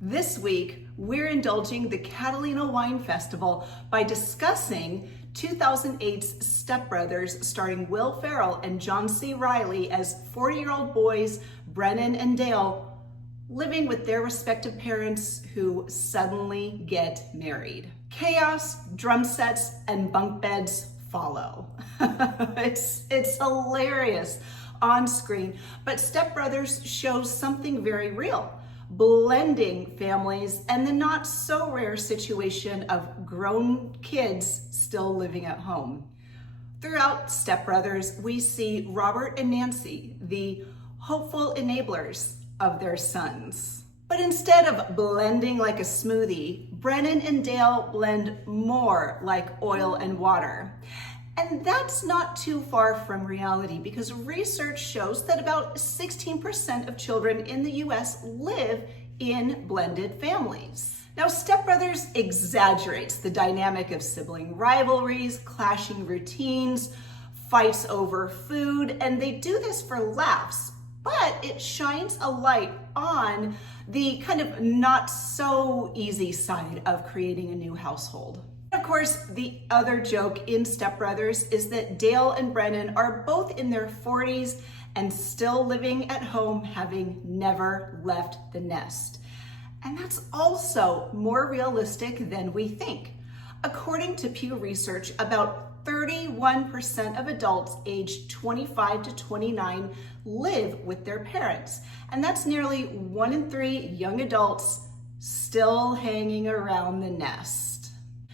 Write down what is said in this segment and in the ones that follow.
This week, we're indulging the Catalina Wine Festival by discussing 2008's Step Brothers, starring Will Ferrell and John C. Reilly as 40-year-old boys Brennan and Dale living with their respective parents who suddenly get married. Chaos, drum sets, and bunk beds follow. It's hilarious on screen, but Step Brothers shows something very real. Blending families and the not so rare situation of grown kids still living at home. Throughout Step Brothers, we see Robert and Nancy, the hopeful enablers of their sons. But instead of blending like a smoothie, Brennan and Dale blend more like oil and water. And that's not too far from reality because research shows that about 16% of children in the US live in blended families. Now, Step Brothers exaggerates the dynamic of sibling rivalries, clashing routines, fights over food, and they do this for laughs, but it shines a light on the kind of not so easy side of creating a new household. Of course, the other joke in Step Brothers is that Dale and Brennan are both in their 40s and still living at home, having never left the nest. And that's also more realistic than we think. According to Pew Research, about 31% of adults aged 25 to 29 live with their parents. And that's nearly 1 in 3 young adults still hanging around the nest.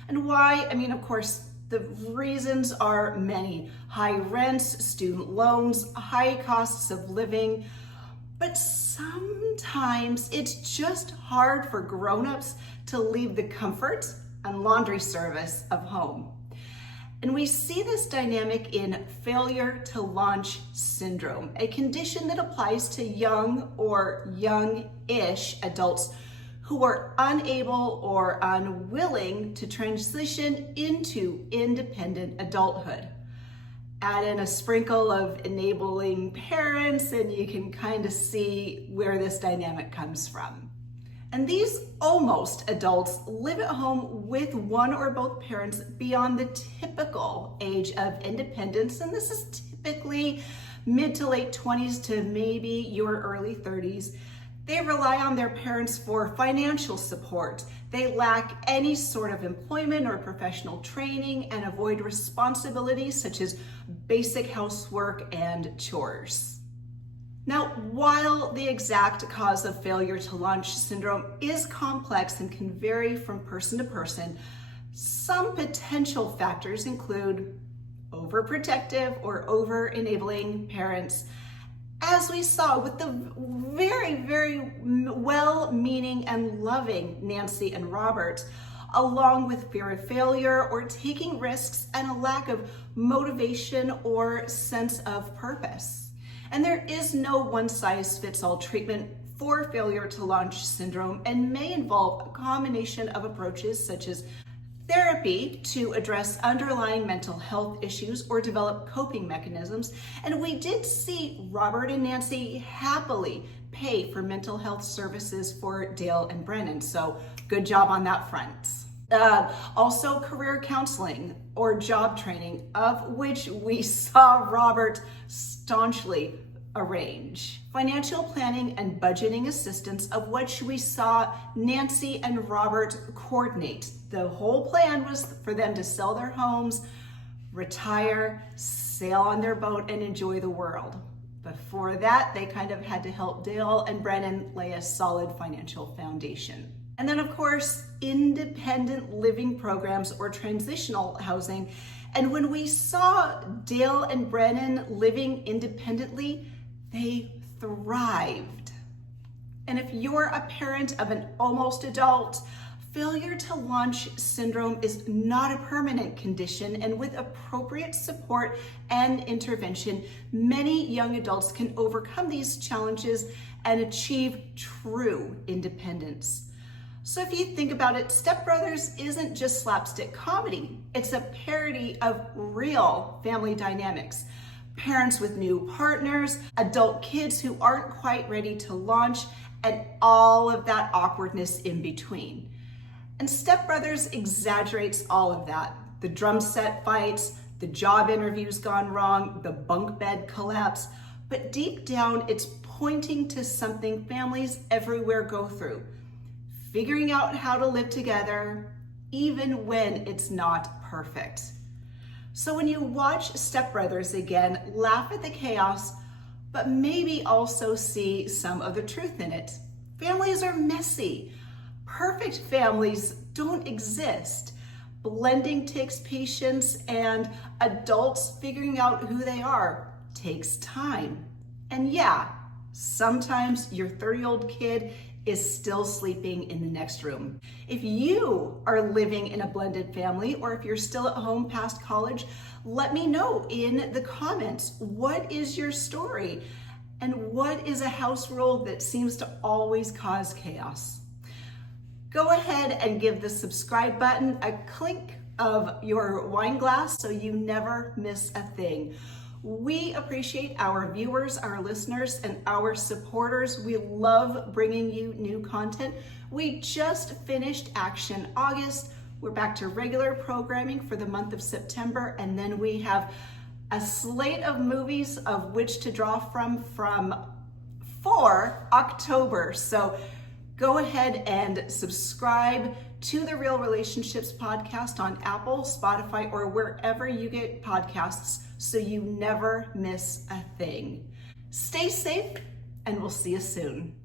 And why? I mean, of course, the reasons are many. High rents, student loans, high costs of living. But sometimes it's just hard for grown-ups to leave the comfort and laundry service of home. And we see this dynamic in failure to launch syndrome, a condition that applies to young or young-ish adults who are unable or unwilling to transition into independent adulthood. Add in a sprinkle of enabling parents and you can kind of see where this dynamic comes from. And these almost adults live at home with one or both parents beyond the typical age of independence, and this is typically mid to late 20s to maybe your early 30s. They rely on their parents for financial support. They lack any sort of employment or professional training and avoid responsibilities such as basic housework and chores. Now, while the exact cause of failure to launch syndrome is complex and can vary from person to person, some potential factors include overprotective or over-enabling parents, as we saw with the very well-meaning and loving Nancy and Robert, along with fear of failure or taking risks and a lack of motivation or sense of purpose. And there is no one-size-fits-all treatment for failure to launch syndrome and may involve a combination of approaches such as therapy to address underlying mental health issues or develop coping mechanisms. And we did see Robert and Nancy happily pay for mental health services for Dale and Brennan, so good job on that front. Also career counseling or job training, of which we saw Robert staunchly arrange. Financial planning and budgeting assistance, of which we saw Nancy and Robert coordinate. The whole plan was for them to sell their homes, retire, sail on their boat, and enjoy the world. Before that, they kind of had to help Dale and Brennan lay a solid financial foundation. And then, of course, independent living programs or transitional housing. And when we saw Dale and Brennan living independently, they thrived. And if you're a parent of an almost adult, failure to launch syndrome is not a permanent condition, and with appropriate support and intervention, many young adults can overcome these challenges and achieve true independence. So if you think about it, Step Brothers isn't just slapstick comedy. It's a parody of real family dynamics. Parents with new partners, adult kids who aren't quite ready to launch, and all of that awkwardness in between. And Step Brothers exaggerates all of that. The drum set fights, the job interviews gone wrong, the bunk bed collapse, but deep down it's pointing to something families everywhere go through. Figuring out how to live together, even when it's not perfect. So when you watch Step Brothers again, laugh at the chaos, but maybe also see some of the truth in it. Families are messy. Perfect families don't exist. Blending takes patience, and adults figuring out who they are takes time. And yeah, sometimes your 30-year-old kid is still sleeping in the next room. If you are living in a blended family, or if you're still at home past college, let me know in the comments. What is your story? And what is a house rule that seems to always cause chaos? Go ahead and give the subscribe button a clink of your wine glass so you never miss a thing. We appreciate our viewers, our listeners, and our supporters. We love bringing you new content. We just finished Action August. We're back to regular programming for the month of September, and then we have a slate of movies of which to draw from for October. So go ahead and subscribe to the Real Relationships podcast on Apple, Spotify, or wherever you get podcasts so you never miss a thing. Stay safe, and we'll see you soon.